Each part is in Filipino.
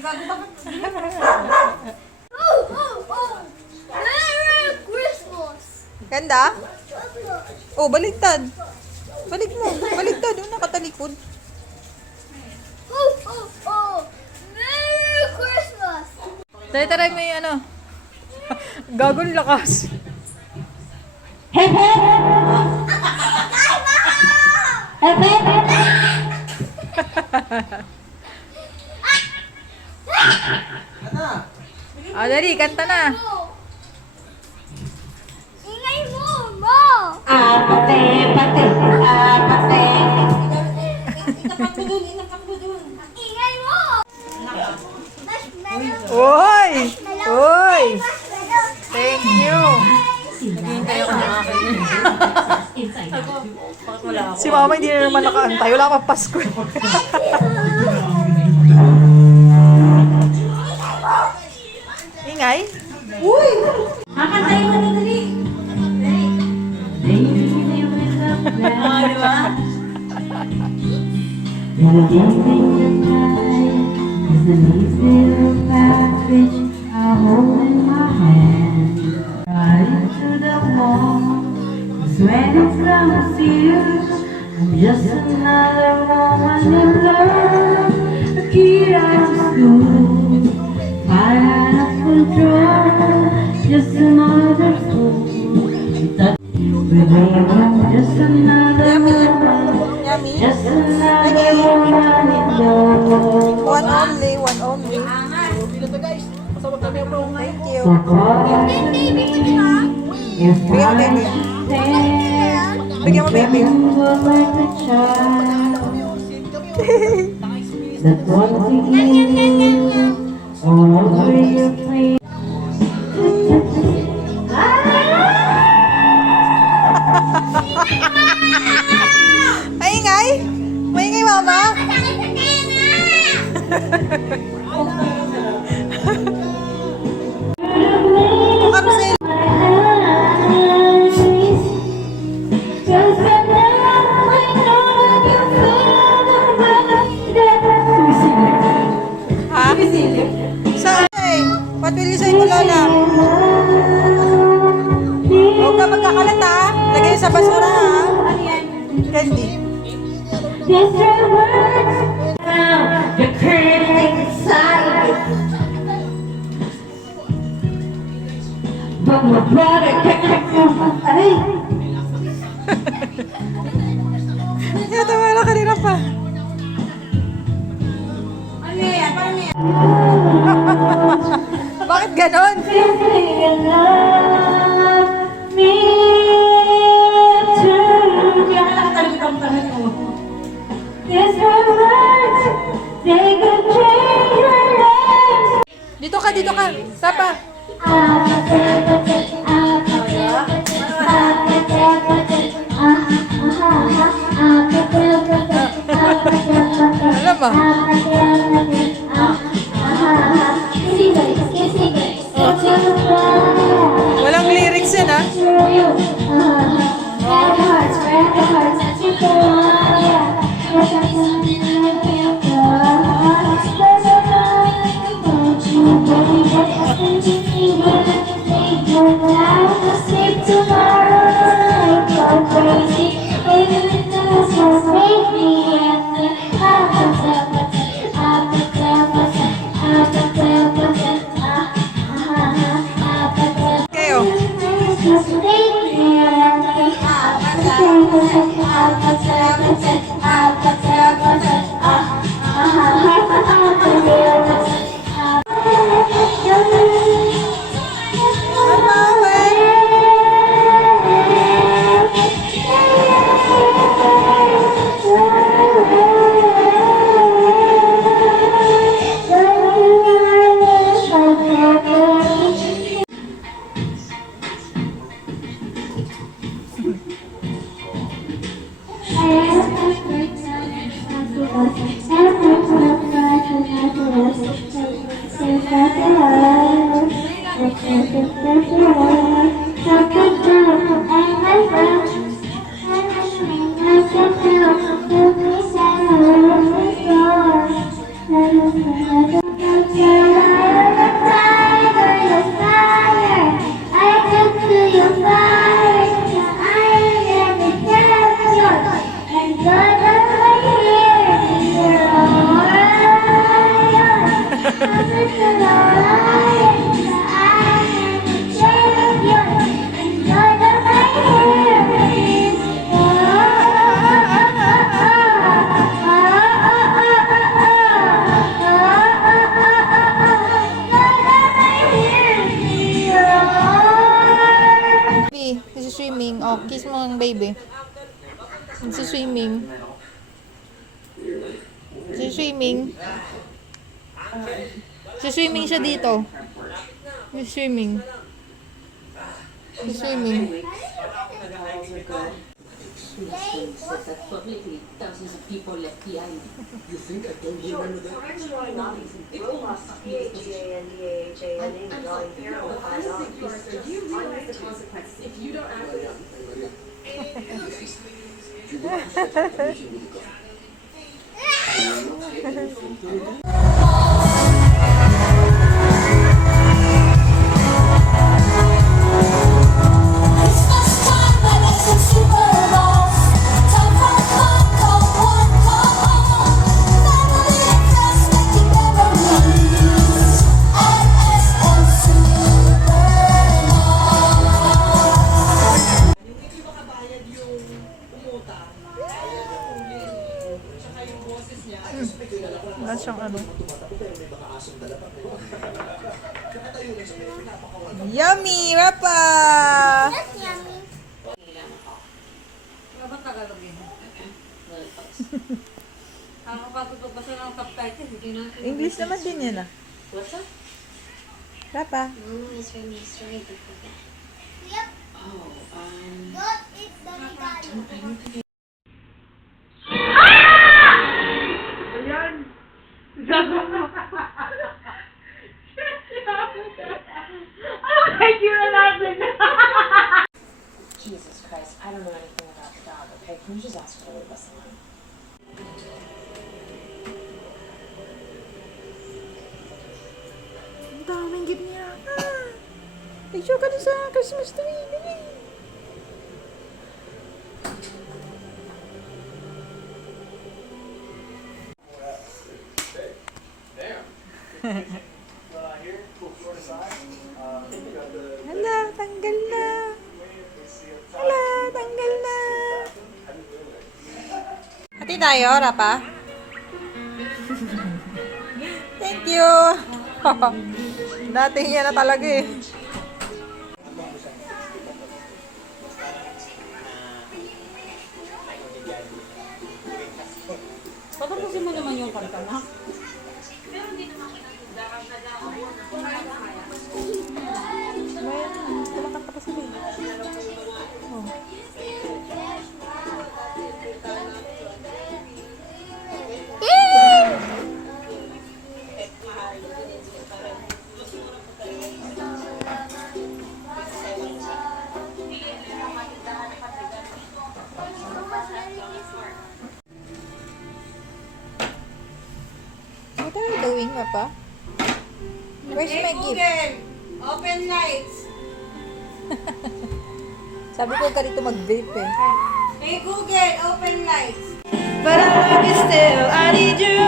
Merry Christmas! Ganda? Oh, baliktad. Balik mo. Baliktad. Oh, nakatalikod. Merry Christmas! Taray mo yung ano. Gagong lakas. Ah, dali, kanta na. Ingay mo, Mo! Apate, pate, apate. Ingay mo! Oy! Oy! Thank you. Si mama hindi na naman nakaantay. Wala pa Pasko. Ingay? Kakantay mo na dali. Di ba? Is a neat little package I hold in my hand. Right into the mall. 'Cause when it comes to you, I'm just another woman in love. A kid out of school, fire out of control. Just another fool. I'm just another woman. Yummy? Just another woman in love. One only, one only. Thank you. So call me if Bigyan mo, I baby. stand. Bigyan mo, baby. Remember like a child. That one thing all over your face. Maingay? Maingay, mama? Kapsel. Ha? Saan eh? What will you say to Lola? Huwag ka magkakalat ha. Lagay sa basura ha. Candy. These are words you're currently inside. But my brother can't come. Ay! Yata wala kanina pa. Bakit ganon? You love me too. These are words, they could change your life. Dito ka, dito ka. Sapa. Alam mo? Walang lyrics yan ha. Crazy. Baby, this is swimming. Oh, kiss mo ang baby. This is swimming. This is swimming. This is swimming siya dito. This is swimming. This is swimming. That publicly thousands of people left behind. You think I don't remember that? If you don't act Wala siyang ano. Yummy! Rapa! That's yummy. English naman din yan ah. What's that? Rapa. Yep. Oh, Don't eat the regalo. Jesus Christ, I don't know anything about the dog, okay? Can you just ask her to leave us alone? Ang daming gift niya. Picture ka na sa Christmas tree. Dali. Hala, tanggal na. Hala, tanggal na. Hati tayo, Rapa. Thank you. Dating yan na talaga eh. Patapusin mo naman yung kanta na. Kumakat ka pa sila eh. Oh. What are you doing, Papa? Where's my gift? Open lights. Sabi ko ka dito mag-vape eh. Hey Google, open lights. But I love you still, I need you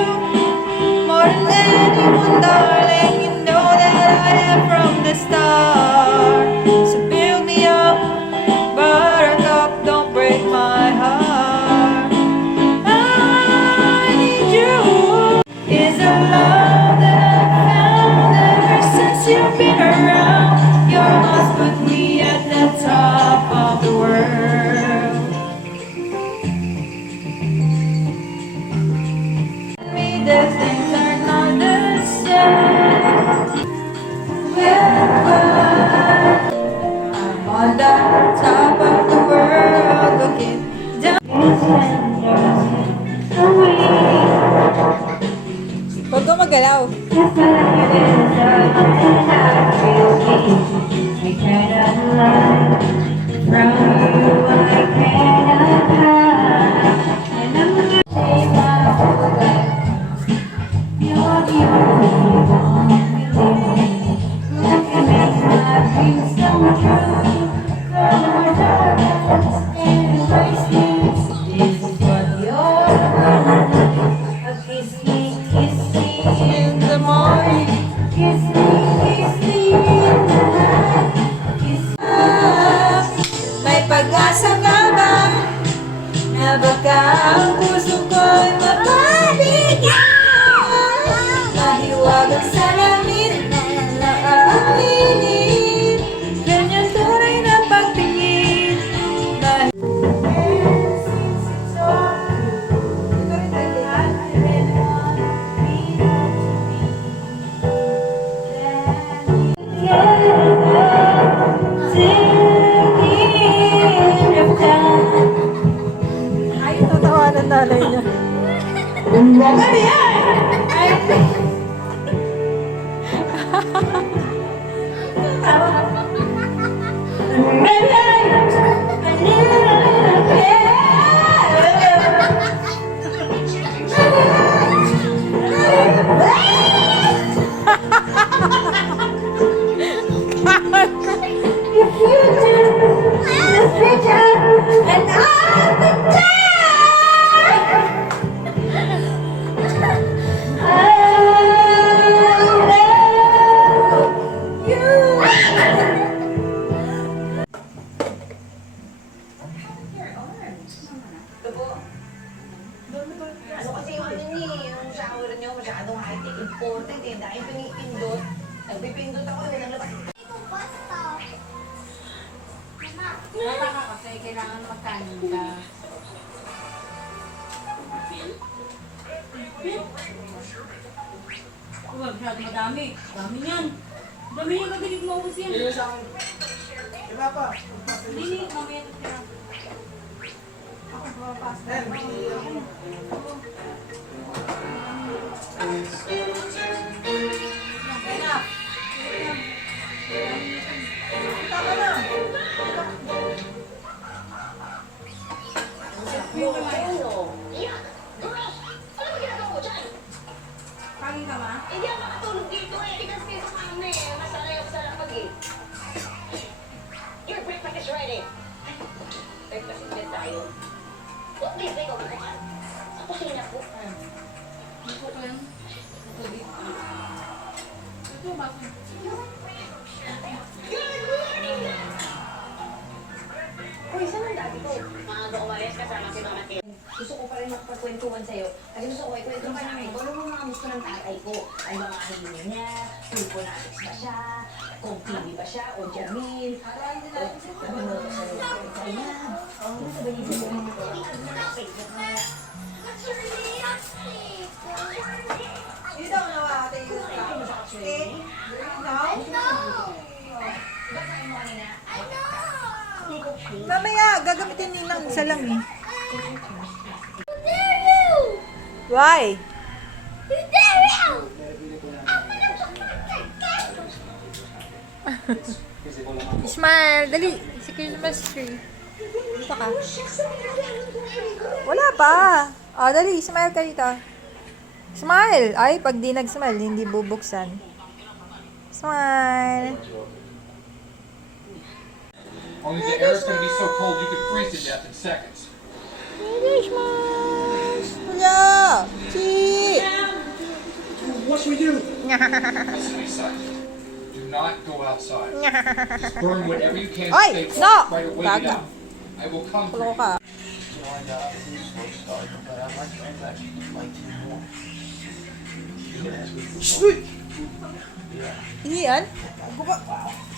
more than anyone, darling. You know that I am from the start. So build me up, buttercup, don't break my heart. I need you. Is a love that I found ever since you've been around. Your loss put me at the top of the world. The things are not the same. I'm on the top of the world, looking down. Huwag ka magalaw. I cannot lie from you. I cannot hide, and I'm gonna say my whole life. You're the only one believing. Who can make my dreams come true? From my darkness and embrace me. This is what you're gonna do. Kiss me in the morning. Kiss me in the night. Kiss May pag-asa nga ba na baka ang puso ko'y mapaligiran? Mahiwagang salamin na aaminin, ganyan tunay na pagtingin. Ay, natawa ng nanay niya. Ano kasi yung ano niya, yung shower niyo, masyadong high-tech, important eh. Dahil pinipindot, nagpipindot ako, yun ang labas. Basta. Mama. Bata ka kasi, kailangan magkanin ka. Uy, masyado madami. Dami niyan. Dami niyan, gagawin mo ubus yan. Iba pa. Hindi, mamaya ito sila. Ako, papasta. Enough. Tama na. Kanin ka ma? Hindi ako makatulog dito eh. Tigas dito kami. Masanay ako sa lapag eh. Your breakfast is ready. Breakfast is tayo. Huwag din kayo bukas. Sa kusina po. Ito ko yan. Ito dito. Ito ba? Uy, saan ang daddy ko? Maaga umalis kasama si Mama Tia. Gusto ko pa rin makapagkwentuhan sa'yo. Kasi gusto ko ikwento ka namin kung ano mga gusto ng tatay ko. Ay mga hiling niya, Filiponics ba siya, kung TV ba siya, o Jamil. O ano sa kanya. O ano sa balita mo? Facebook na. Hindi daw nawate yung I know. Basahin mo kanina. I know. Mamaya, gagamitin ninang isa lang eh. How dare you? Why? How dare you? I'm gonna Smile, dali. Si Christmas tree. Dito ka. Wala pa. Oh, dali. Smile ka dito. Smile. Ay, pag di nag-smile, hindi bubuksan. Smile. Only the air is going to be so cold you could freeze to death in seconds. Christmas. Wala. Si. What should we do? Listen, Lisa. Do not go outside. Just burn whatever you can to Ay, stay no! warm. Try to wait it Gaga. out. I will come for Kulo you. ka. Ini yan?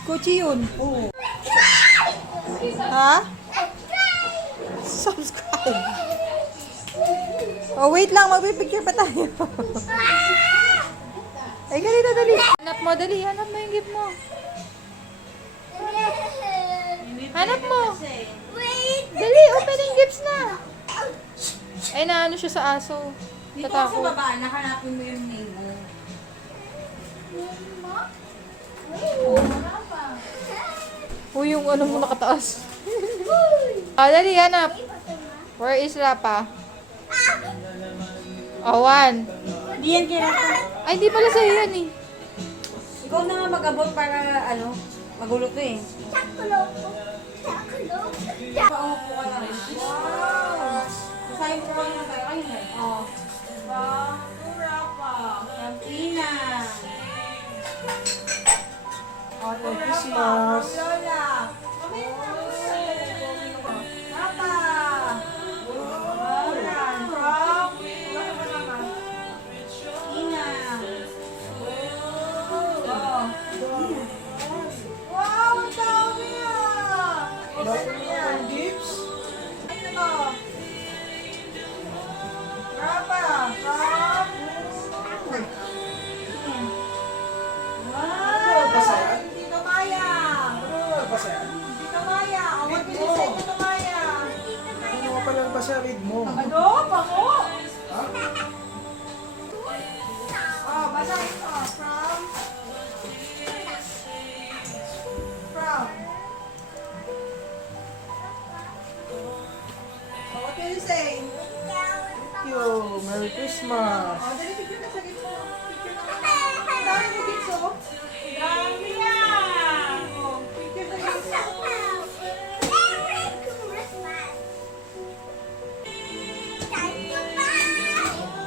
Kotse yun. Oo. Ha? Subscribe. Oh, wait lang. Magpipicture pa tayo. Ay, ganito, dali. Hanap mo, dali. Hanap mo yung gift mo. Hanap mo. wait. Dali, open yung gifts na. Ay, naano siya sa aso. Dito ka sa Tatakot. baba, nakanapin mo yung name mo. Uy, yung ano mo nakataas. Ah, dali, hanap. Where is Rapa? Oh, one. Hindi yan kailangan. Ay, hindi pala sa'yo yan eh. Ikaw na nga mag-abot para ano, magulo to eh. Chocolate. Chocolate. Paupo ka lang. Wow! Basahin ko kami na tayo. Ayun eh. Oh. Diba? Pura pa. Yung Tina. Christmas. Lola. Kamay na. Papa. Ayan. From. Wala pa naman. Ina. Oh. Wow, ang dami ah. Bakit gifts? Ano to? Papa. From. Wow. Basa yan? Tito Maya. Ano basa yan? Tito Maya. Ang mabilis sa Tito Maya. Ano ka palang basa? Read mo. Ano? Pako? Ha? Oh, basahin ko. From. Oh, what do you say? Thank you. Merry Christmas. Oh, dali picture ka sa gitna. Picture na. Ang dami mo gifts, oh. Dami yan. Oh, picture sa gitna. Merry Christmas. Time to buy.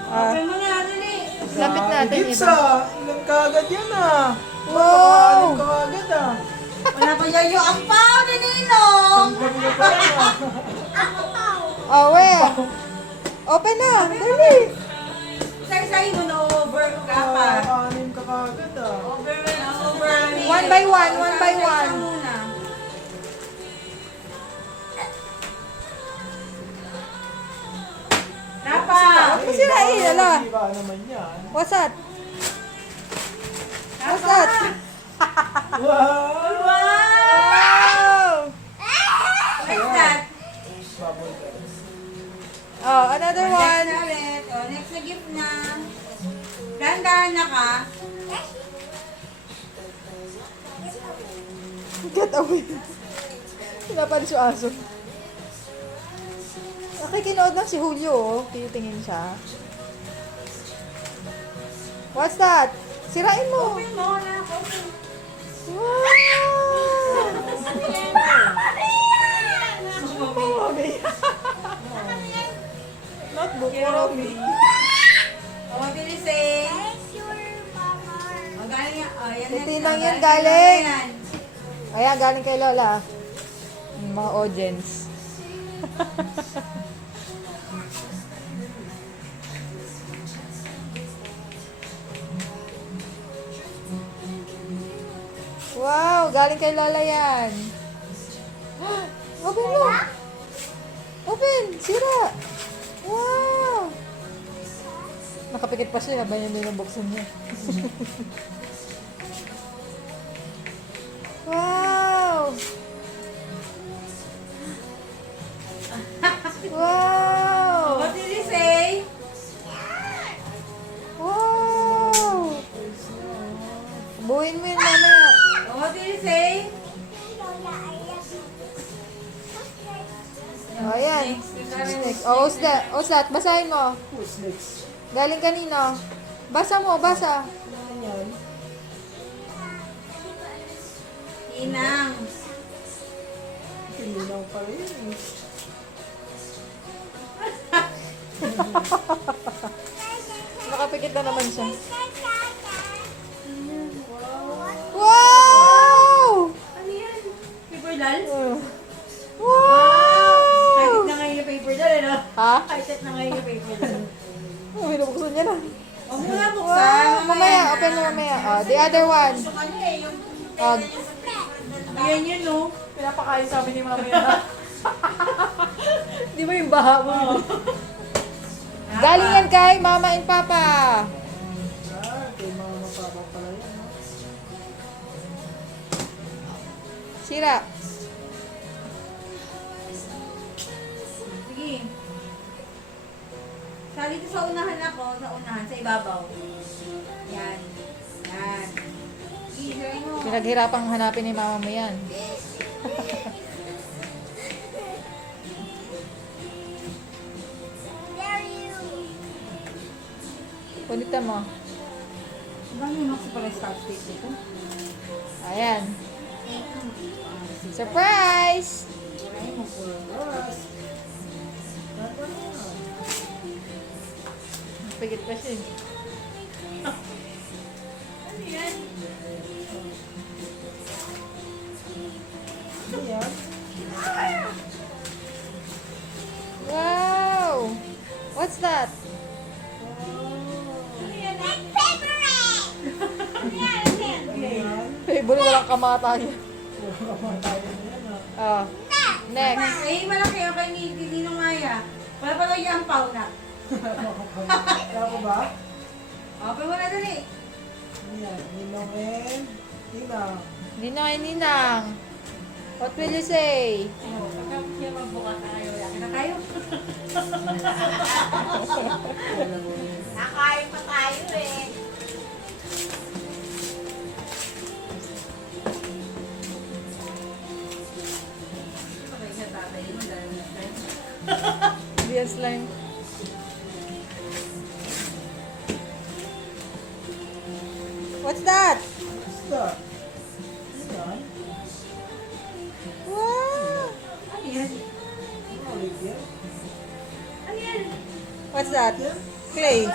Open mo nga, dali. Lapit natin, Gifts iba. ah. Ilan kaagad yan ah. Wow! Ilan kaagad ah. Wala pa yan yung akpaw ni Ninong. Ang dami na pa yan ah. Oh, where? Open na, dali. Say mo na over ka pa. Anim ka kaagad ah. Over. One by one, one by one. Muna. Rapa. Huwag mo sirain, ala. Sira naman yan. What's that? What's that? Wow! Wow! What's that? Bubble gum. Oh, another Next one. na ulit. Oh, next na gift na. Dahan-dahan na ka. Get away. Pinapalis yung aso. Nakikinood lang si Julio, oh. Titingin siya. What's that? Sirain mo. Open mo na. Wow! Notebook, Mami. Oh, what did you say? Thank you, Mama. Oh, galing yan. Oh, yan. Titinang Oh, yan, kay galing. Lola yan. Ayan, galing kay Lola. Yung mga audience. Wow, galing kay Lola yan. Open mo. Open, sira. Wow. Nakapikit pa siya, habang yun yung buksan niya. Wow! Wow! What did you say? Wow! Buuin mo yun mamaya. Oh, what did you say? Lola, I love you. O, ayan. Next. Oh, what's that? Basahin mo. Who's next? Galing kanino? Basa mo, basa. Ano yan? Inang. Kininang pa rin. Nakapikit na naman siya. Wow! Ano yan? Paper doll? Wow! Kahit na ngayon yung paper doll, ano? Ha? Kahit na ngayon yung paper doll. Oh, binubuksan niya na. Huwag mo na Wow! buksan. Mamaya, open mo mamaya. Oh, the other one. Gusto ka niya eh, yung Oh, ayan yun, no? pinapakain sa amin ni Mami na. Di ba yung baha mo? Galing yan kay Mama and Papa. Ah, kay mga mapapa pala yan. No? Sira. Sige. Sa dito sa unahan ako, sa unahan, sa ibabaw. Yan. Yan. Sige, sabi mo. Pinaghirapang hanapin ni Mama mo yan. Dare you. Punita mo. Gano'n yung sa pala start date dito? Ayan. Surprise! Ay mo po. Pagit pa siya. Ano yan? What's that? My favorite! Favorite, walang kamatayan. Oh. Next. Ay, malaki yung kay Ninong Maya. Wala pala yung ampaw na. Ako ba? Open mo na dali. Yan, Ninong and Ninang. Ninang and Ninang. What will you say? Pagka siya magbukas na kayo, yakin na kayo. Nakain pa tayo eh. Yes, slime. What's that? Basta. Yan. Wow! Ano yan? Ulit yan. Ano yan? What's that? Clay.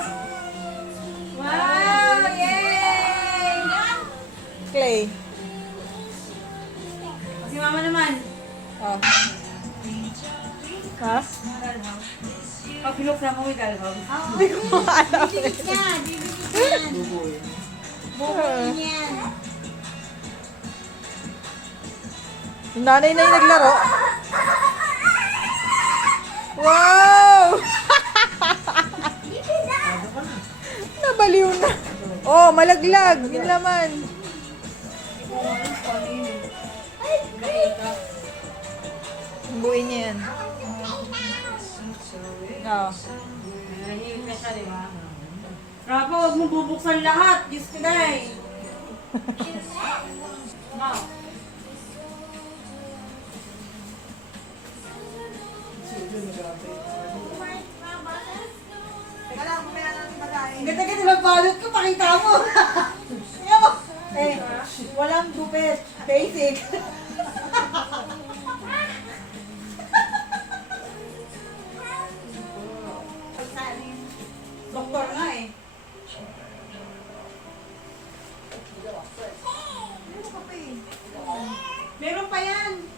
Wow! Yay! Clay. Si mama naman. Oh. Ha? Pag pinuksan mo, may galhaw. Hindi ko alam. Bibigit yan, bibigit yan. Bubuin. Bubuin yan. Yung nanay na yung naglaro. Wow! Nabaliw na. Oh, malaglag. Yun laman. Buuin niya yan. Oh. Nahihip na siya, di ba? Rafa, huwag mo bubuksan lahat. Diyos ko day. Wow. Sige, nag-aantay. Teka lang, kumaya na ng pagkain. Ganda-ganda lang balot ko, pakita mo. Tingnan mo. Eh, walang gupit. Basic. Doktor nga eh. Meron pa pa eh. Meron pa yan.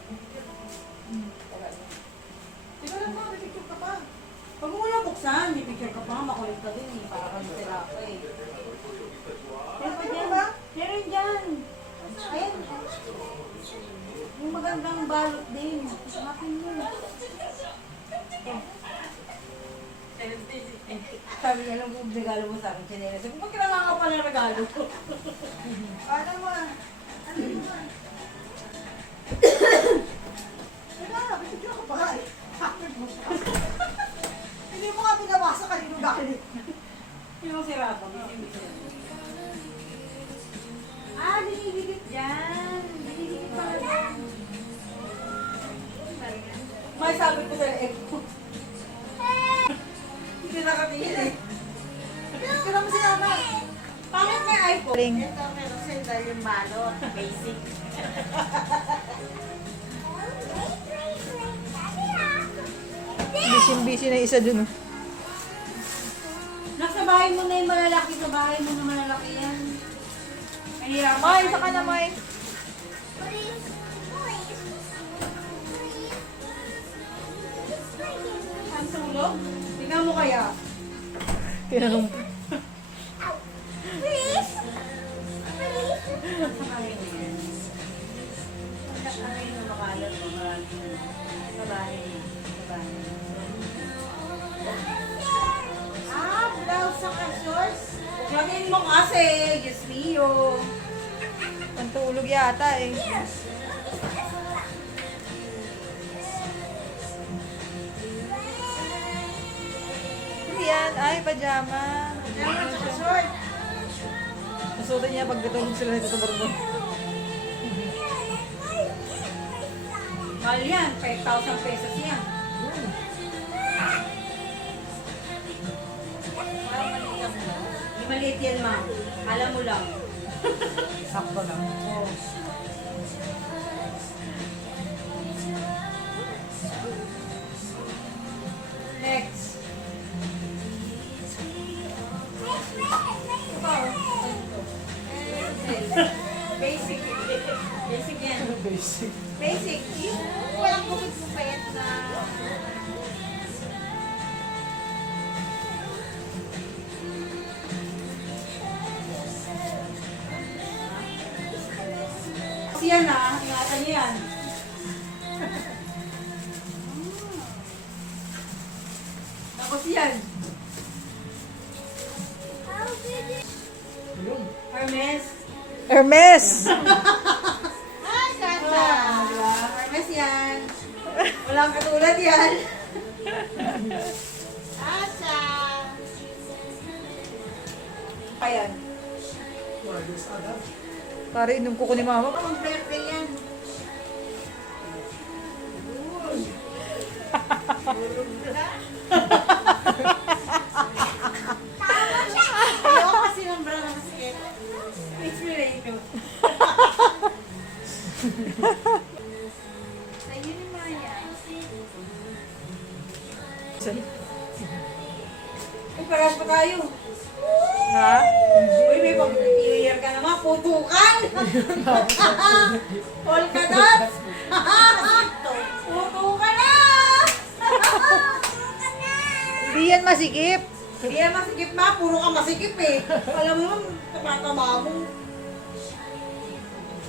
Teka lang mga, may picture ka pa. Huwag mo muna buksan, may picture ka pa. Makulit ka din eh, para kang sila pa eh. Meron pa dyan ba? Meron dyan. Ayan. Yung magandang balot din. Akin yun. Sabi niya lang kung regalo mo sa akin, chinelas. Sabi ko, kailangan ka pa ng regalo ko. Ano mo? Ano mo? Teka, may picture ka pa nga eh. Hindi mo nga pinabasa kanino galit. Yung si Rafa, ah, dinidikit dyan. Dinidikit pala dyan. May sabi ko sa leeg ko. Hindi nakatingin eh. Kaya mo sinama. Pangit may iPhone. Ring. Ito, meron sa'yo yung balot. Basic. Busy-busy na isa dun. Oh. Nasa bahay mo na yung malalaki. Sa bahay mo na malalaki yan. Mahirap. May, isa ka na, May. Ang sulog? Tingnan mo kaya. Tinanong. Please? Please? Sa bahay mo yan. Ano yung makalat mo? Sa bahay mo. Sa bahay mo. Ah, blouse sa shorts. Lagyan mo kasi. Diyos mio. Pantulog yata eh. Ano yan? Ay, pajama. Lagyan mo sa short. Nasuotan niya pag natulog sila nito sa barbon. Mahal yan. 5,000 pesos yan. Parang maliit lang mo. Hindi maliit yan, ma'am. Alam mo lang. Sakto lang. Oh. Next. Basic. Basic yan. Basic. Basic. Yung walang gupit-gupit na... yan ha. Ingatan niyo yan. Tapos yan. Hermes. Hermes! Ah, ganda. Diba? Hermes yan. Walang katulad yan. Asa. Ayan. Para inom ko ni mama. Ang birthday yan. Ayoko kasi ng bra na masikip. Inspirator. Sa'yo ni Maya. Uy, paras pa tayo. Ha? Uy, may pag-year ka naman. Putukan! Polka dots! Putukan na! Hindi yan masikip. Hindi yan masikip ma. Puro ka masikip eh. Alam mo naman, tumatama mo.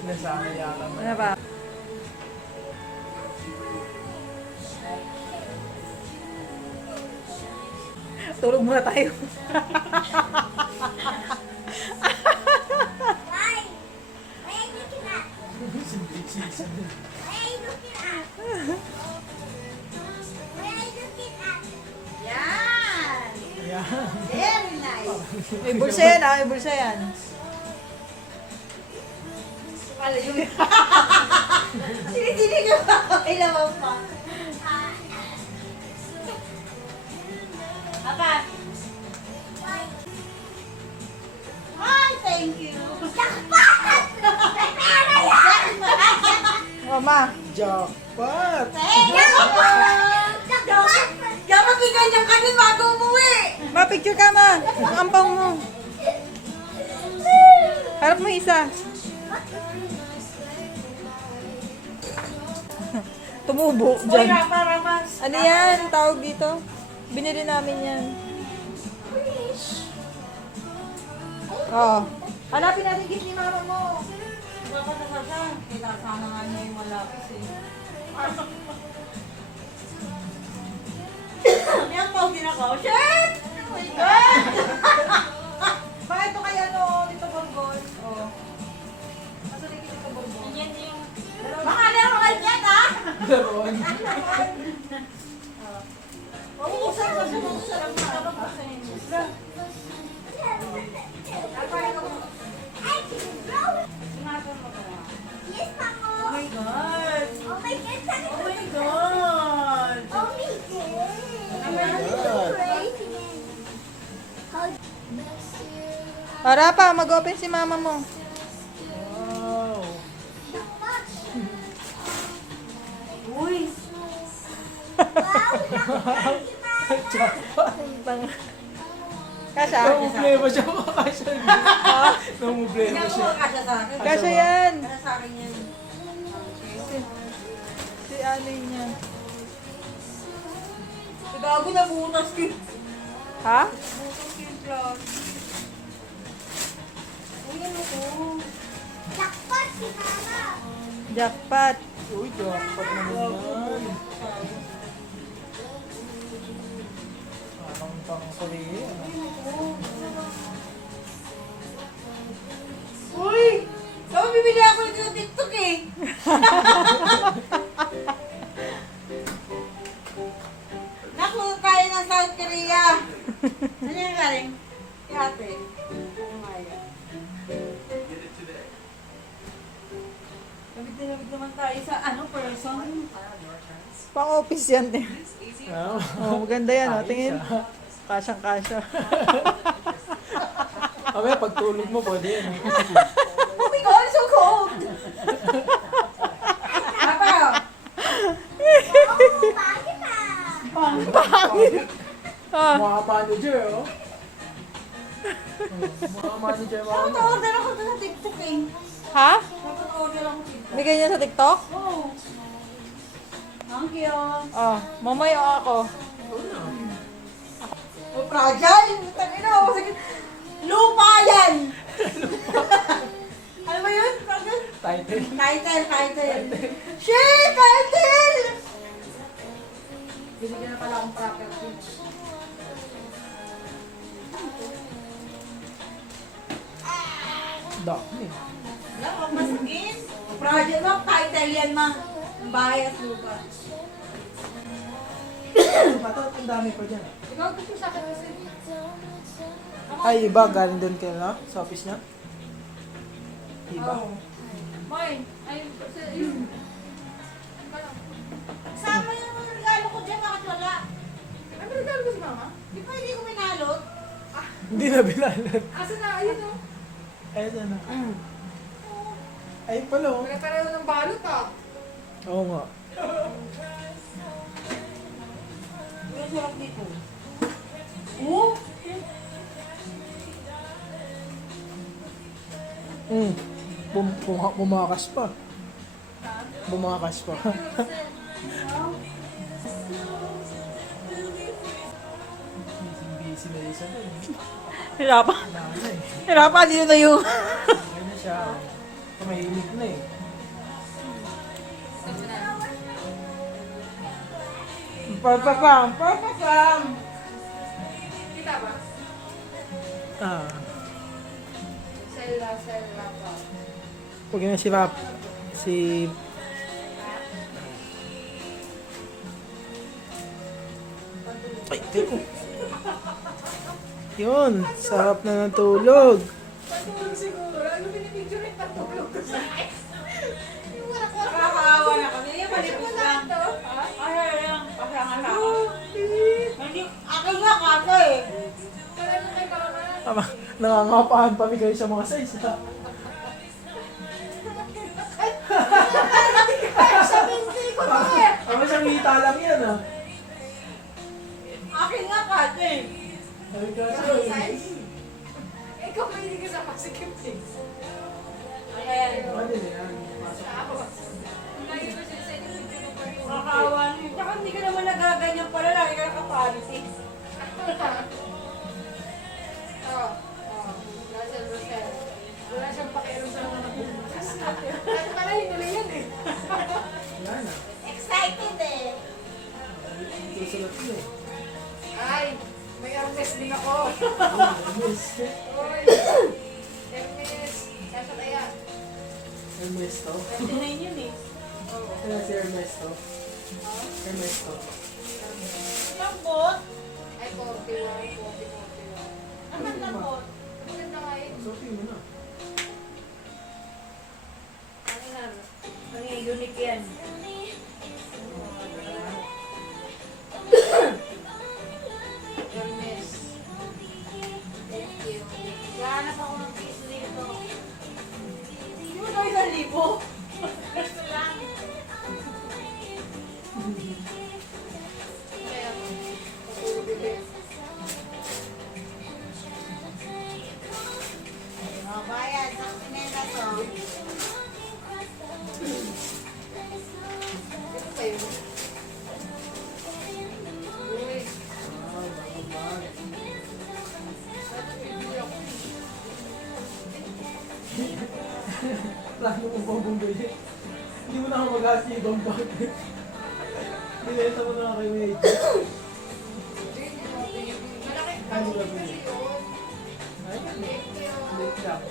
Nasama yata mo. Ano ba? Tulog muna tayo. Why? Why are you looking at? Why are you looking at? Why are you looking at? Yan. Very nice. May bulsa yan ha, may bulsa yan. Wala yun. Sinidinig ka pa. Ay naman pa. Papa. Hi, thank you. Jackpot! Pera yan! Mama. Jackpot! Jackpot! Jackpot! Dapat may ganyan ka din bago umuwi. Ma, picture ka ma. Ang ampaw mo. Harap mo isa. Tumubo Uy, dyan. ramas. Ano yan? Tawag dito? Binili namin yan. Oo. Hanapin natin gift ni mama mo. Dapat naman siya. Kita sana nga niya yung malapis eh. Yan pa, hindi na ka. Shit! Oh my God! Bakit ito kaya no? Dito Borgol. Oo. Nasa dito Borgol. Yan yung... Baka naroon yan ha! Laruan. Mausap ka siya, mausap ka siya. Ingatan mo ka na. Yes, Mamo. Oh my God! Oh my God, sana Oh my God! Oh my God. Oh my God! Crazy. Para pa, mag-open si mama mo. Wow! Uy! Kasha. Namumblema siya makakasya. Namumblema Hindi ako siya. makasya sa akin. Kasha yan. Kaya sa akin yan. Si ano niya. Si Gago na butas ko. Ha? Butas ko yung class. Uy, ano ko? Jackpot si Mama. Jackpot. Uy, jackpot naman yan. Parang pang-Korea. Uy! Saan bibili ako nito sa TikTok eh? Naku, kaya ng South Korea. Saan yung galing? Si ate. Ang Maya. Labig naman tayo sa ano person. Pang-office yan eh. Ah, Oh, maganda yan oh. Tingin. Kasyang-kasya. Mamaya pagtulog mo, pwede yan. Oh my God, so cold! Papa! Oh, bakit na? Pangit. Ah, Mga manager, oh. Mga manager, mga Nakapag-order ako doon sa TikTok eh. ha? Nakapag-order ako TikTok. May ganyan sa TikTok? Oh. Thank you. Oh, mamay o ako. Oh, fragile! Tangina ako. Lupa yan! Ano ba yun? Fragile? Title. Shit! Title! Binigyan na pala akong property. Dami. Wala, huwag masakit. Project mo, title yan, ma. Ang bahay at lupa. Patot, ang dami pa dyan. Ikaw gusto sa akin kasi. Ay, iba, galing doon kayo, no? Sa office niya? Iba. Moy, ayun. Sama yung regalo ko dyan, bakit wala? Ano regalo ko si mama? Di ba hindi ko minalot? Hindi na binalan. Asa na, ayun o. Ayun na. Ayun pala, oh. Pare-pareho ng balot ah. Oo nga. Ang sarap dito. Oh! Bumakas pa. Bumakas pa. Busy na isa doon. Hirapan. Wala na eh. Hirapan, yun na yung... Ayun na siya. Tumahimik na eh. Purpapam! Kita ba? Ah. Sella pa. Huwag na si Rap. Si... Ay, teko. Yun, sarap na ng tulog. Patulog siguro. Ano pinipicture yung patulog ko sa akin? Yung wala ko. Nakakaawa na kami. Yung malipos lang. Ay, lang. Pasang-asa ako. Hindi, akin nga kata eh. Paano kay mama? Tama, nangangapahan pa kayo sa mga size. Ha? Sa binti ko to eh. Tama siyang hita lang yan ah. Akin nga kata eh. Sabi ka Ikaw pa hindi ka sa masikip eh. Ayan. Pwede na yan. Nakakaawa niyo. Tsaka hindi ka naman nagaganyan pala. Lagi ka nakaparity. Rosel. Wala siyang pakialam sa mga nagbubukas. Kasi pala hinuloy yan eh. Wala na. Excited eh. Susulat ko eh. Ay, may Hermes din ako. Hermes. Uy, Hermes. Sasa kaya? Hermes to. 29 yun eh. Kaya si Hermes to. Hermes to. Yung bot? Ay, 41. Naman na bot. Maganda nga yun. Susutin mo na. Ano nga? Ang unique yan. Hermes. Thank you. Gahanap ako ng piso dito. Hindi mo na 1,000? Gusto lang. Kaya mo. Bibili. Oh, bayad sa pinenda to. Ito pa yun. Uy. Plano mo pa bumili. Hindi mo na ako mag-ask yung ibang bag. Binenta mo na kay Medyo. Malaki. Ano ba ba yun? Yun. Ay, late lang.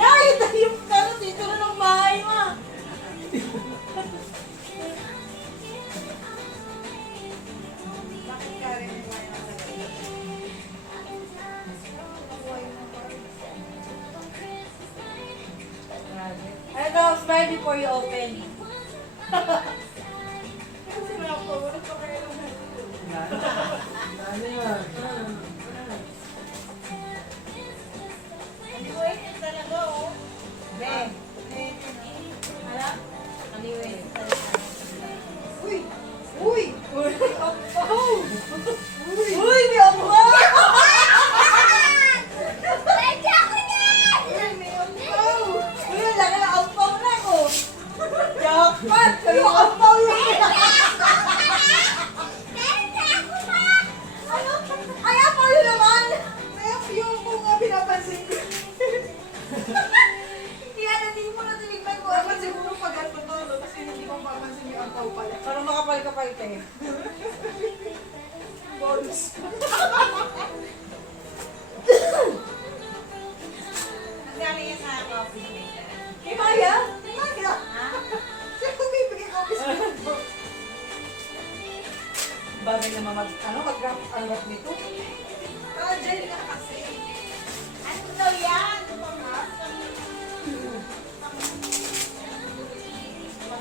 Ay, yung ano, dito na ng bahay mo. Bakit ka rin Ito, smile before you open. Kasi na ako, wala pa kayo naman. Ano yan? Naliwait talaga oh. Ben. Hala? Naliwait. Uy! Uy! Uy! Oh! Uy! May ampaw! Pwede ako yan! Uy! May ampaw! Uy! Ang laki ng ampaw na ko! Jackpot! Kayo ampaw yun! Pwede ako na! Ano? Ay, ampaw yun naman! May ampaw yung nga pinapansin ko. Hindi yan, hindi mo na tinignan ko. Dapat siguro pag ano to, no? Kasi hindi ko papansin yung ampaw pala. Parang makapal-kapal ka eh. Bonus. Nagdali yan sa coffee. Kay Maya? Kay Maya? Saan kung bibigay ko office mo? Bagay naman mag-rap nito. Dyan ka kasi. Ano daw yan?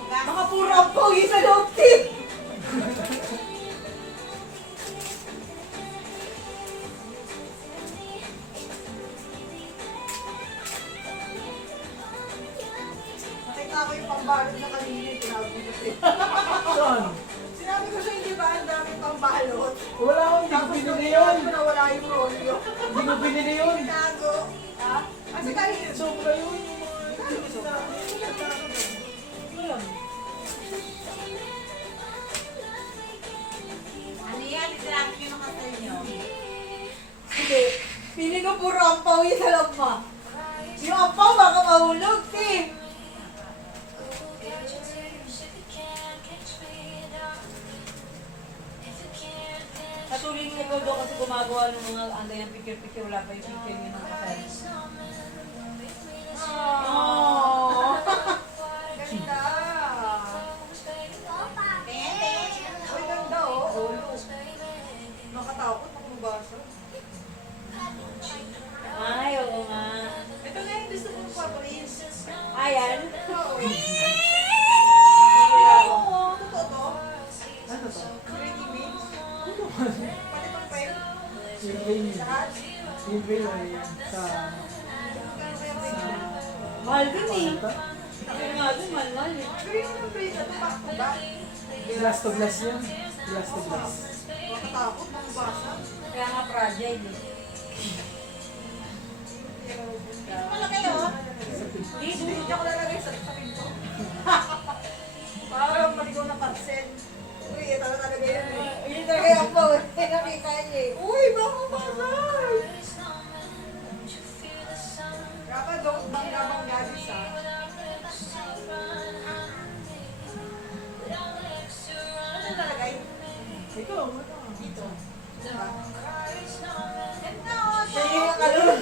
Mga puro ang pogi sa loob, tip! Nakita ko yung pambalot na kanina yung tinawag ko kasi. Saan? Sinabi ko sa hindi ba ang daming pambalot? Wala akong hindi ko Tapos pinili nung yun. ko nawala yung rolyo. Hindi ko pinili yun. Tinago. Ha? Kasi tayo Sobra yun. Ano yan? Itirapin nyo ng kasal nyo. Hindi. Pili ko puro ampaw yung sa loob mo. Yung ampaw baka mahulog, Tim. Patuloy niya ikaw doon kasi gumagawa ng mga yung picture-picture. Wala pa yung picture niya ng kasal. Oh. Ganda. Ay, ganda oh. Ulo. Nakatakot ako mabasa. Ay, oo nga. Ito na yung gusto ko papalis. Ayan? Oo. Oo, totoo to. Ano to? Ready mix? Pati pang pwede. Yung vein. Lahat? Yung vein ay sa... Mahal dun eh. Ito? Kaya nga dun, mahal eh. Pero yung mga plate na ito, back to back. Glass to glass yan. Glass to glass. Nakatakot, makabasa. Kaya nga fragile eh. Malaki yun. Hindi ako lalagay sa pinto. Parang maligaw na parcel. Uy, ito na talaga yun eh. Yun talaga yung po eh. Nakita niya eh. Uy, baka basay! Dapat doon bang gadis ah. Ano talagay? Ito, wala. Dito. Diba? Ganda o. Siya yung kalun.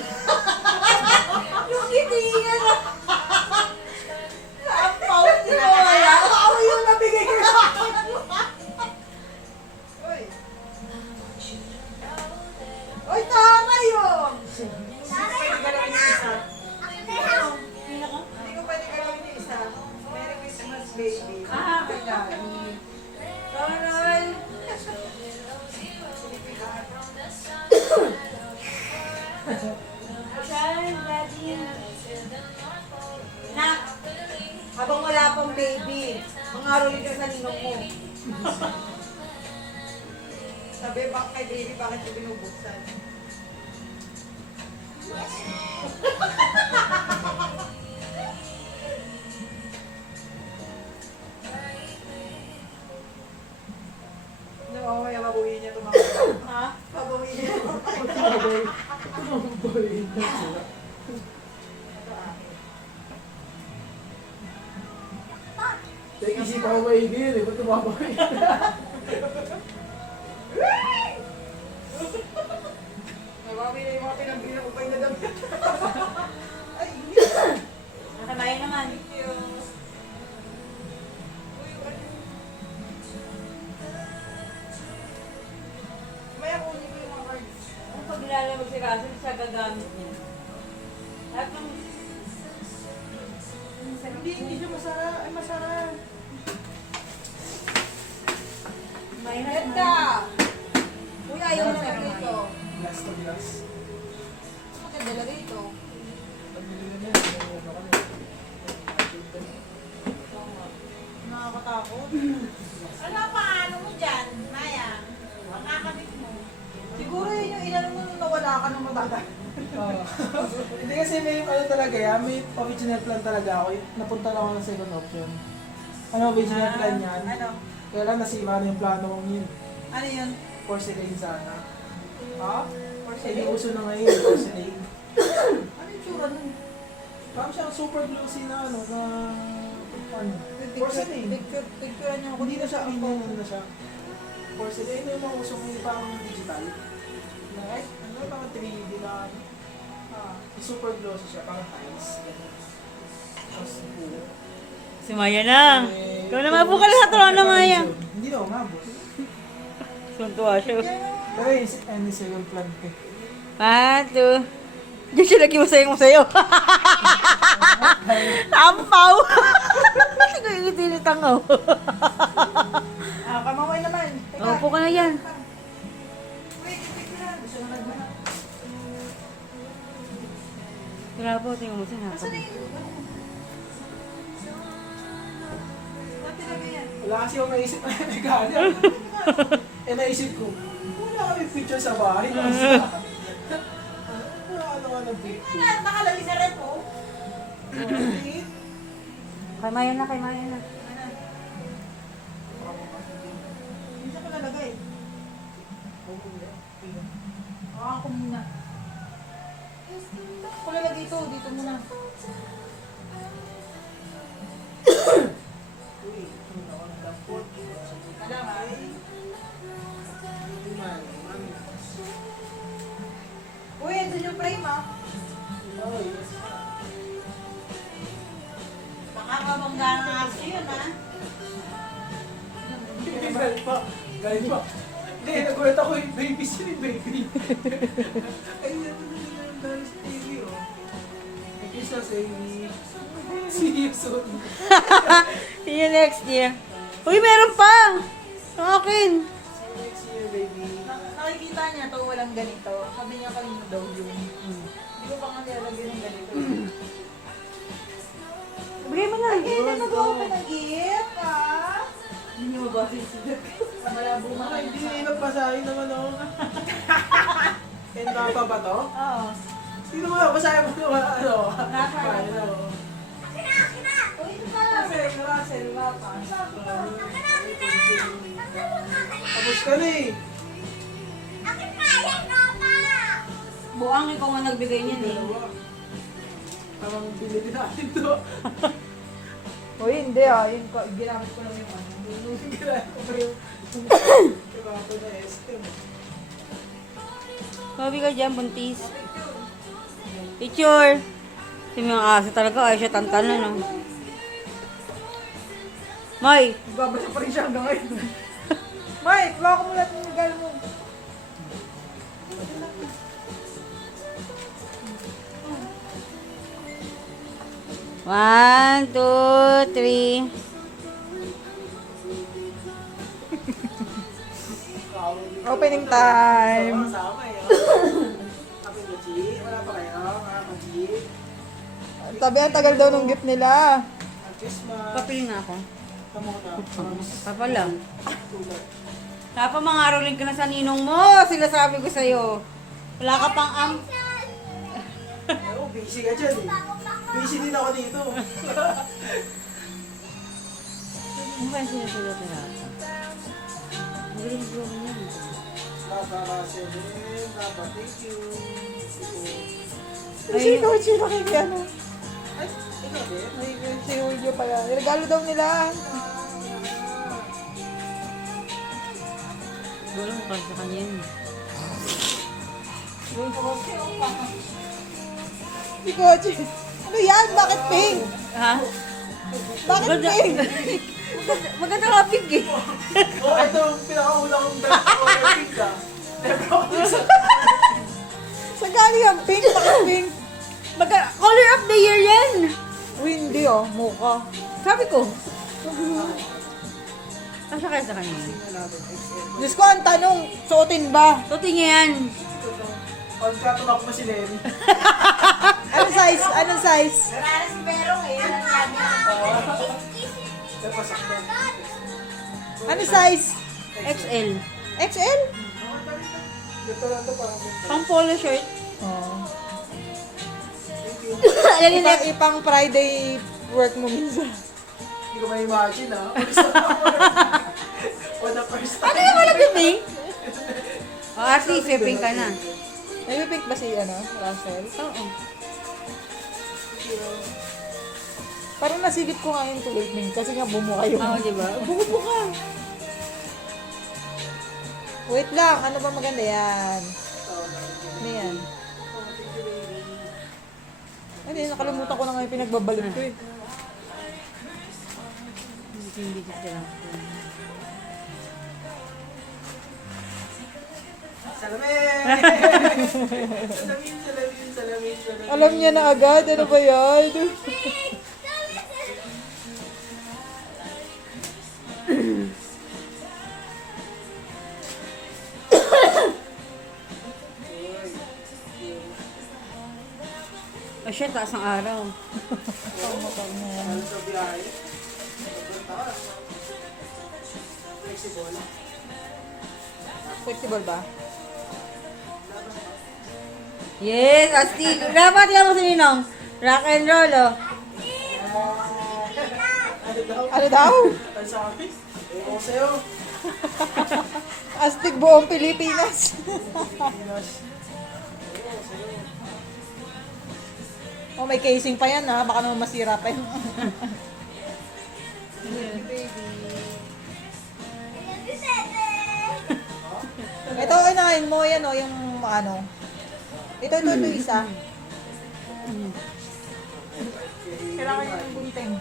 Yung kitinga na. Ang power niya wala. Ako yung nabigay ko sa akin. Uy. Uy, tama yun. Pwede galawin yung isa. Hindi ko pwede galawin yung isa. Merry Christmas, baby. Kay Daddy. Taray. Sorry, Daddy. Nak, habang wala pang baby, mangarolin ka sa ninong mo. Sabi, bakit kay baby, bakit yung binubuksan? Mamaya babuhin niya ito mga ha? Babuhin niya ito mga Tumabay. Tumabay. Teka, isip ako ba igil eh. Ba't tumabay? Nawawi na yung mga pinagbilang ko pa yung nadamit. Ay, Nakamayan naman. thank you. Uy, ano? May ako ko yung mga cards. Kung pag nilalabag si Russell, siya gagamit niya. Lahat ng... Hindi siya masara. Ay, masara. May Ganda! Uy, ayaw na lang dito. Glass to glass. Maganda rito. Pagbili na yan. Ano kami? Nakakatakot. Ano pa ano mo dyan, Maya? Makakabit mo. Siguro yun yung inano mo nung nawala ka ng mababa. Oo. Hindi kasi may ano talaga yan. May original plan talaga ako. Napunta lang ako ng second option. Ano original plan yan? Ano? Kaya lang nasira na yung plano kong yun. Ano yun? Porcelain sana. Ha? Eh, di uso na ngayon, porcelain. Ano yung tsura nun? super glossy na ano, na ano. Porcelain. Picturean niyo ako. Hindi na siya, ano na siya. Porcelain, ito yung mga usok yung parang digital. Na, ano, parang 3D na, ano. Super glossy siya, parang tiles. Tapos, buo. Si Maya na. Ikaw na mabuka na sa trono, Maya. Hindi na umabot. Suntuwa siya. Pero yung second plan ko. 1, 2. Diyan siya nag-iusay mo sa'yo. Tampaw. Sige, yung tinitangaw. Kamaway naman. Opo ka na yan. Wait, picturean. Gusto na nagmanap. Wala po, tingnan mo siya na. Saan na yun? Saan talaga yan? Wala kasi yung naisip na regalo. Naisip ko, wala kami picture sa bahay. Ano ka ng picture? Nakalagay sa red po. Kay Maya na, kay Maya na. Hindi siya ko nalagay. Ako muna. Kung lalagay ito, dito muna. Uy, andun yung frame ah. Baka mabangga ng aso yun ah. Galit pa. Galit pa. Hindi, nagulat ako yung baby. Sino yung baby? Ay, naman yung dance TV, oh. Nag-isa sa seriously. See you next year. Uy, meron pa! Ang akin. Next year, baby. Nakikita niya to walang ganito. Sabi niya kanina daw yun. Hindi ko pa nga nilalagyan ng ganito. Bigay mo na. Kaya na nag-open ng gift ah. Hindi niyo mabasa yung sulat. Malabo Mga mga hindi na nagpasahin naman ako. And pa ba to? Oo. Sino ba? Basahin mo naman ano? Rafael. Ano? Uy, ito pala. Russell, Rafa. Tapos ka na eh. Buang, ikaw nga nagbigay niyan eh. Dalawa. Parang binili natin to. Uy, hindi ah. Yun ko, ginamit ko lang yung ano. Ginagawa ko pa yung kebabo na SM. Sabi ka dyan, buntis. Picture. Kasi mga aso talaga, ay siya tantanan, no? May! Nagbabasa pa rin siya hanggang ngayon. Mike, baka mo lahat ng regalo mo. One, two, three. Opening time. Kasama eh. Sabi mo, Chi, wala pa kayo? Mga Chi. Tabi, ang tagal daw ng gift nila. Christmas. Papil na ako. Tama ko na. Papala. Tulad. Dapat mga arolin ka na sa ninong mo. Sila sabi ko sa'yo. Wala ka pang Oo, busy ka dyan eh. Busy din ako dito. Ano ba yung sinusulat na natin? Ang galing drawing niya. Napaka-7. Thank you. Kasi ikaw, Chi, nakikiano. Ay, ikaw din? Si Julio pala. Regalo daw nila. Wala mo kasi sa kanya yun. Ikaw, Chi. Ano yan? Bakit pink? Ha? Bakit pink? Maganda ka pink eh. Oh, ito yung pinakauna kong best color pink ah. Never ako isa. Saan galing ang pink? Bakit pink? Color of the year yan. Uy, hindi oh. Mukha. Sabi ko. Kasya kaya sa kanya. Diyos ko, ang tanong, suotin ba? Tuti niya yan. Pagkatumak mo si Lenny. Anong size? Anong size? Napasaktan. Anong size? XL. XL? Ito lang ito parang Pang polo shirt. Oh. Alam niyo, Ipang Friday work mo minsan. Hindi ko ma-imagine ah. For the first time. ano yung wala pink? O, at least may pink ka na. May pink ba si Russell? Oo. Parang nasigit ko nga yung tulad min kasi nga bumuka yung... Oo, di ba? Buka. Wait lang, ano ba maganda yan? Ano yan? Ano yun, nakalimutan ko na nga yung pinagbabalik ko eh. Hindi siya lang. Salamin! Salamin. Alam niya na agad, ano ba yan? Oh, shit, taas ang araw. Ano sa biyahe? Flexible. Flexible ba? Yes, astig. Dapat yan mo si Ninong. Rock and roll, oh. Ano daw? Ang sabi? Ewan ko sa'yo. Astig buong Pilipinas. Pinas. Oh, may casing pa yan ha. Baka naman masira pa yun. Ito, unahin mo yan o, yung ano. Ito isa. Kailangan nyo ng bunting.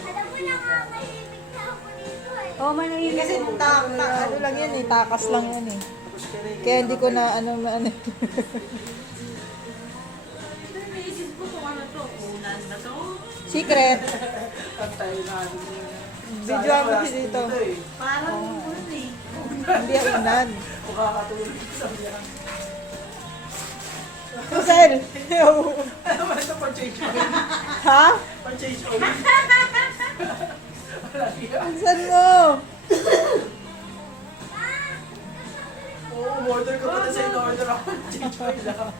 Alam mo na nga, mahimik na ako dito eh. Oh, manahimik. Kasi ano lang yan eh, takas lang yan eh. Tapos ka rin. Kaya hindi ko na ano. Naisip ko kung ano to. Ulan na to. Secret. Ang tayo na ano yun. Videoan mo si dito. Parang ulan eh. Hindi ang unan. Kung kakatulog sa biyahe. Kusel! Ano ba ito pang-change oil? Ha? Pang-change oil. Wala yan. Saan mo? Oo, order ka pa na sa in-order ako. Change oil lang.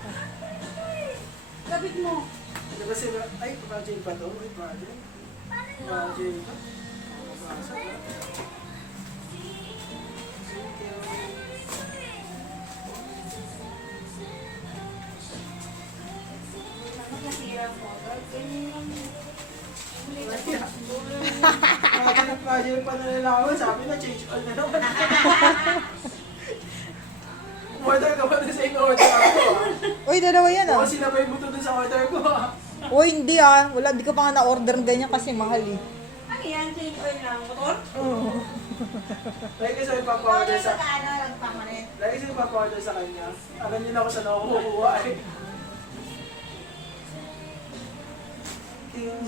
Kapit mo. Diba sila, ay, pa-change pa to? Ay, pa-change. Pa-change pa? Mabasa ba? Nakaganap pa yun pa nalalaman, sabi na change all na naman. Order ka pa na sa in-order ako Uy, dalawa yan ah. ah. O sinabay mo to dun sa order ko ah. Uy, hindi ah. Wala, di ko pa nga na-order ng ganyan kasi mahal eh. Ano yan? Change oil lang. Motor? Lagi kasi ipaporder sa... Ano? Nagpamalit. Lagi kasi ipaporder sa kanya. Alam niyo na ako saan ako kukuha eh.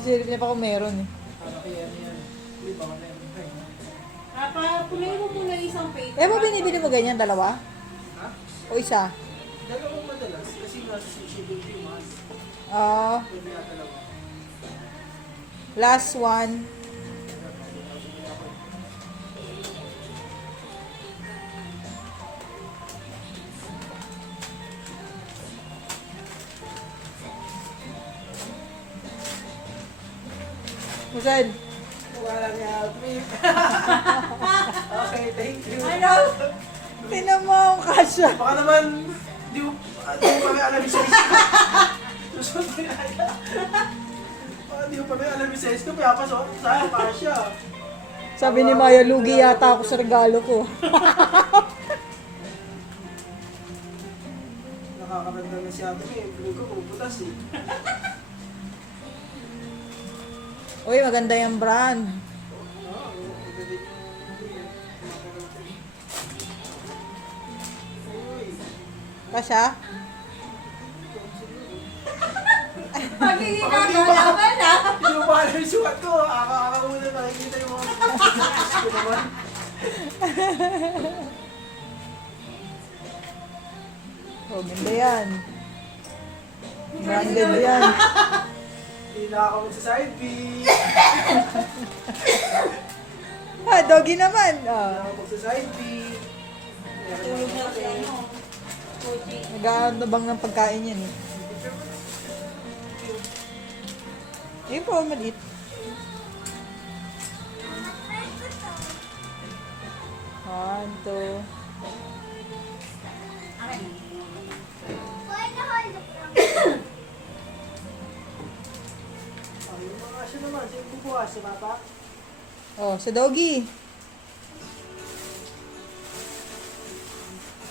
Silip niya pa kung meron eh. Ano kaya yan? Hindi ba ko meron? Papa, punayin mo muna isang paper. Eh mo binibili mo ganyan, dalawa? Ha? O isa? Dalawang madalas kasi nasa shipping fee mahal. Ah, Pwede na dalawa. last one. Kusel. Walang help me. Okay, thank you. Ano? Tinan mo ang kasya. Baka naman, di mo pa may alam yung size ko. Susunod ko yan. Baka di mo pa may alam yung size ko, pinapasok ko sa'yo, kasya. Sabi ni Maya, lugi yata ako sa regalo ko. Nakakaramdam na si ate eh, blue ko puputas eh. Uy, maganda yung brand. Oo, maganda din yung... Uy, Kasya? Pagiging nakalaman ah. hindi mo pa alam yung sukat ko. Aka-aka muna nakikita yung mga business ko naman. Oh, ganda yan. Branded yan. Hindi nakakamot sa side B. Ha, doggy naman. Hindi Ah, nakakamot sa side B. Tulog na kasi ano. Coaching. nag-aandabang ng pagkain yan eh. Ayun po, maliit. One, two. Why the hold lang? Yung mga aso naman, sino bubukas? Si Papa? Oh, sa doggy.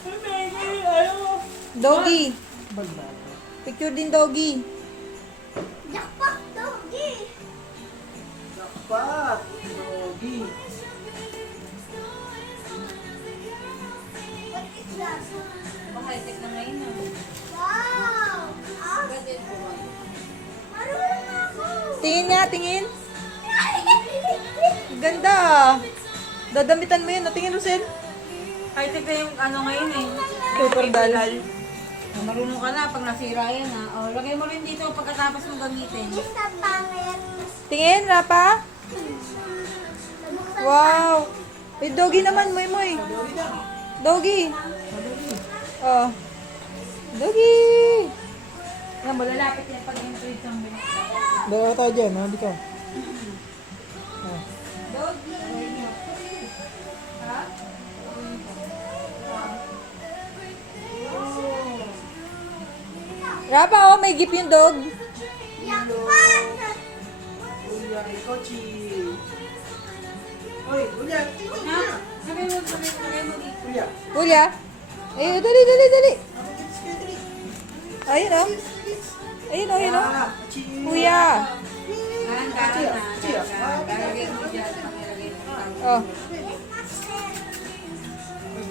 Hey, baby! Ayaw! Doggy. Balbado. Picture din doggy. Jackpot doggy. Jackpot! Doggy. What is that? High-tech na ngayon ah. Wow! Ah, marunong ako. Tingin nga, tingin. Ganda. Dadamitan mo yun. Tingin, Rosel. High-tech na yung ano ngayon eh. Paper doll. Marunong ka na pag nasira yan ha. O, lagay mo rin dito pagkatapos mong gamitin. Isa pangit. Tingin, Rapa. Nabuksan Wow. May doggy naman, Moy Moy. Doggy na. Doggy. Oh. Doggy. Yan, malalapit yan pag entry sa mga. Dalawa tayo dyan, ha? Dito. Doggy. Ha? Rapa, oh, may gift yung dog. Jackpot! Kuya, ikaw, Chi. Hoy, Kuya. Ha? Lagay mo dito. Kuya. Kuya. Ayun, dali, dali, dali. Ako, kids, kids. Ayun, oh. Ayun, oh, ayun, oh. Chi. Kuya. Karan-karan na. Chi, ah. Lalagay mo dyan. Lalagay mo. Oh.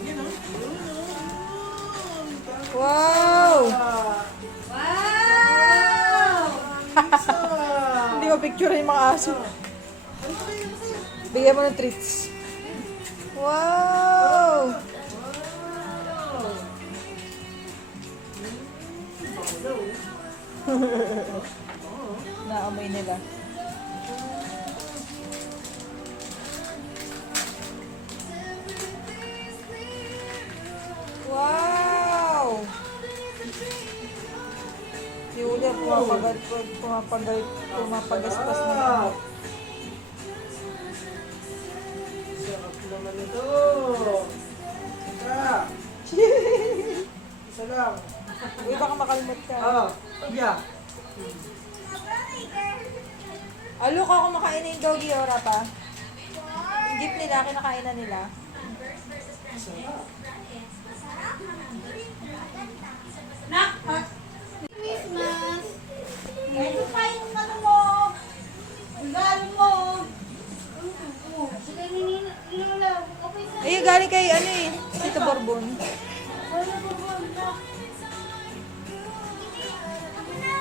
Yun, oh. Wow. Wow! Hindi mo picture yung mga aso. Bigyan mo ng treats. Wow. Naamoy nila. Wow! Si Julia pumapagaspas na. Wow. Sarap naman ito. Isa lang. Uy, baka makalimot ka. Kuya. Alok ako kumakain na yung doggy, ora pa. Yung gift nila, kinakain na nila. Nak! Christmas! Ito pa yung ano mo! Regalo mo! Sige, Lola. Okay sa Ayun, galing kay, ano eh, Tito Borbon. wala ko ba? Ako na.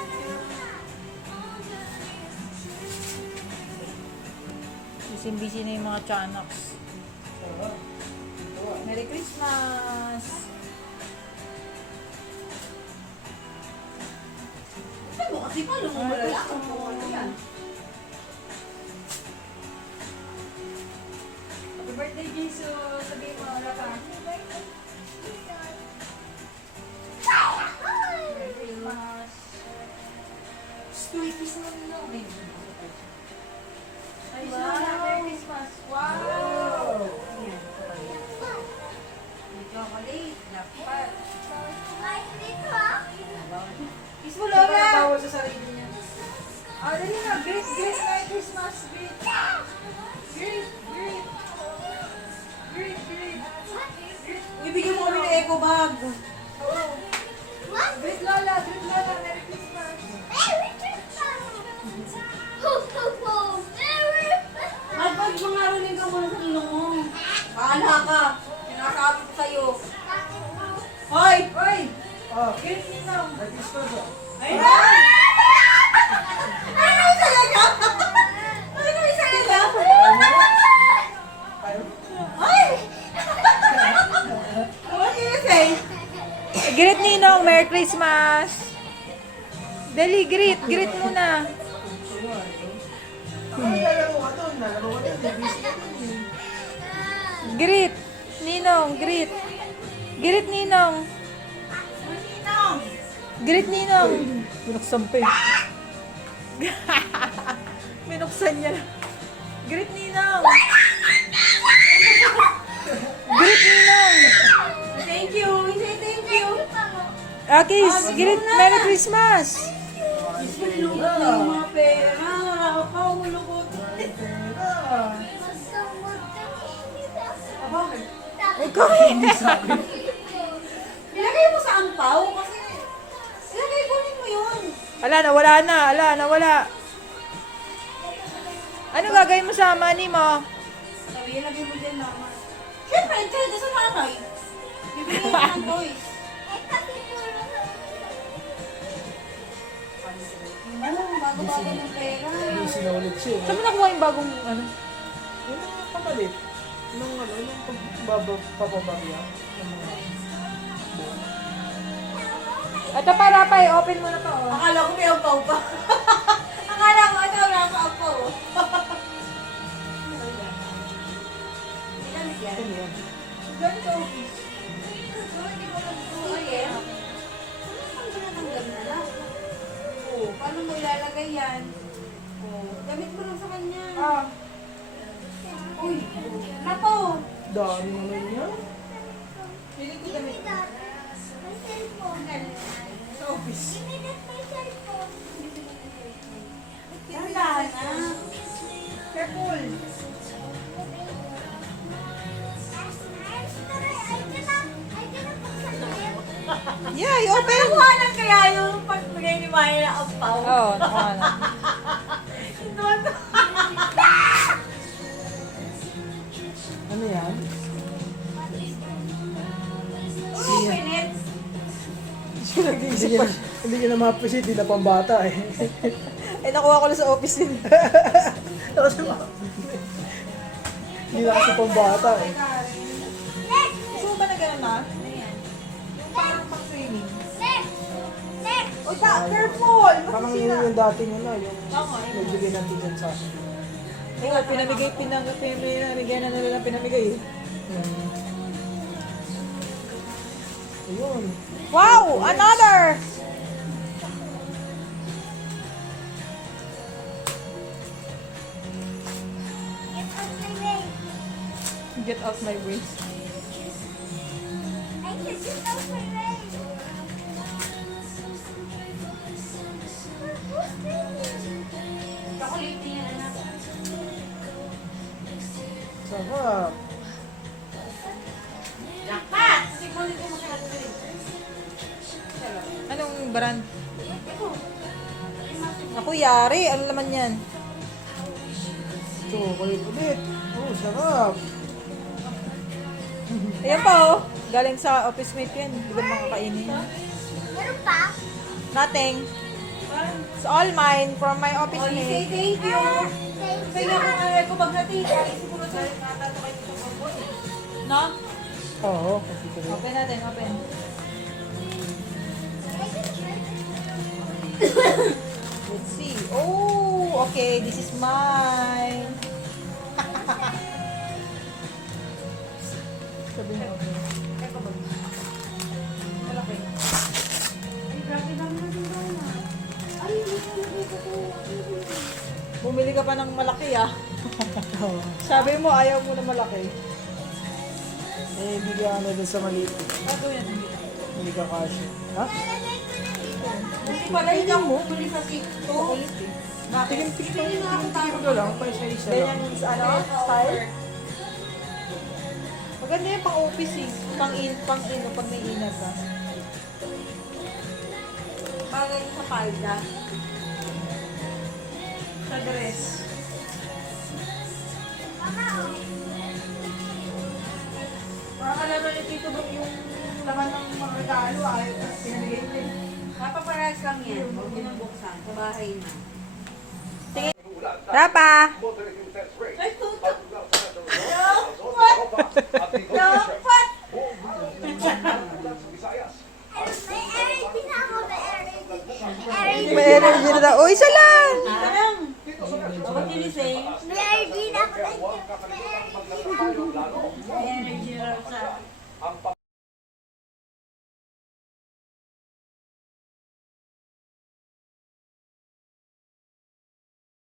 Busy-busy na yung mga chanaks. Merry Christmas! Ano kasi paano mo malala kung ano yan? Happy birthday, Jesus! Sabihin mo, wala pa. Merry Christmas! Sweeties na nila. Ay, Lola, Merry Christmas! Wow! Yan, may chocolate, dapat. Ay, dito ah. Kiss mo, Lola! Lola! Tawa sa sarili niya. Oh, dali na. Greet, greet. Merry Christmas. Greet. Greet, greet. Greet, greet. Greet. Uy, bigyan mo kami ng eco bag. What? Greet Lola. Greet Lola. Merry Christmas. Merry Christmas! Ho, ho, ho! Merry Christmas! Magpag mga ruling ka muna sa ilong mo. Paala ka. Sinasabi ko sa'yo. Hoy! Hoy! Oh, Greet ninong. Merry Christmas, oh. Ayun! Ano talaga? Ano kami talaga? Ayaw. Ay! What do you say? Greet Ninong, Merry Christmas! Dali, greet. Greet muna. Ako, nalaro ka doon. Nalaro ka doon. Busy ka doon, eh. Greet. Ninong, greet. Greet Ninong. Greet Ninong. Binuksan pa eh. Binuksan niya na. Greet Ninong. Greet Ninong. Thank you. Say thank you. Okay, Merry Christmas! Yung mga pera, wala ka, ulo ko. Bakit? Ikaw Ilagay mo sa ampaw kasi ilagay kunin mo yun. Ala, nawala. Ano gagawin mo sa money mo? Sabi, ilagay mo dyan naman. Siyempre, entrada sa nanay. Bibigyan mo ng toys. Ano, bago-bago ng pera. Busy na ulit siya. Saan mo nakuha yung bagong ano? Yung kapalit. Nung papabagya. Ito pa, Rapay, open mo na to. Oh. Akala ko may ampaw pa. Akala ko ito wala pa ampaw. Ilan yan? Ano yan? Ganun sa office. So, hindi ko nag-uwi. Ang ganang na lang. Oh, paano mo ilalagay yan? Oh, gamit mo lang sa kanya. Uy, na to. Dami naman yan. Pili ko gamit mo. Sa office. Dahan na. Careful. Yeah, you open! Nakuha lang kaya yung pagbigay ni Maya na ampaw. Oo, nakuha na. Ano yan? Open it. Nag-iisip pa. Hindi niya na ma-appreciate. Hindi na pambata eh. Eh, nakuha ko lang sa office din. Kasi hindi na kasi pambata eh. Gusto mo ba na gano'n na? Yung parang pang-training. O, careful! Parang yun yung dati niya na. Yung nagbigay natin dyan sa akin. Oo, pinamigay na nila ng pinamigay eh. Ayun. Wow! Another! Get out my way. Chocolate niya anak. Sarap. Jackpot! Sikunin ko masyado rin. Anong brand? Naku, yari. Ano laman yan? Chocolate ulit. Oh, sarap. Ayan pa oh. Galing sa office mate yan. Hindi ko makakainin. Meron pa? Nothing. It's all mine from my office Oh, you say mate. thank you. Thank Kaya kung ano ko pagkatita, siguro sa natatakay ko sa pagod. No? Oo, kasi ko rin. Open natin, open. Let's see. Oh, okay. This is mine. Sabi niya, okay. Malaki. Ay, grabe naman na din na. Ay, dito ko. Bumili ka pa ng malaki ah. Sabi mo, ayaw mo na malaki. Eh, bigyan ka na din sa maliit. Ano yan? Hindi ka kasya. Ha? Hindi pala yun ang bumili sa TikTok. Bakit? Tingin ko lang, pa isa-isa lang. Ganyan sa ano? Style? Maganda yung pang-office eh. Pang-in, pag may inat ka. Bagay sa palda. Sa dress. Parang alam na ni Tito Bong yung laman ng mga regalo ay pinamigay mo eh. Papaparas lang yan. Huwag mo nang buksan. Sa bahay na. Rapa! Ay, tutok! Dapat! May energy na ako, may energy. May energy na daw. Oh, isa lang!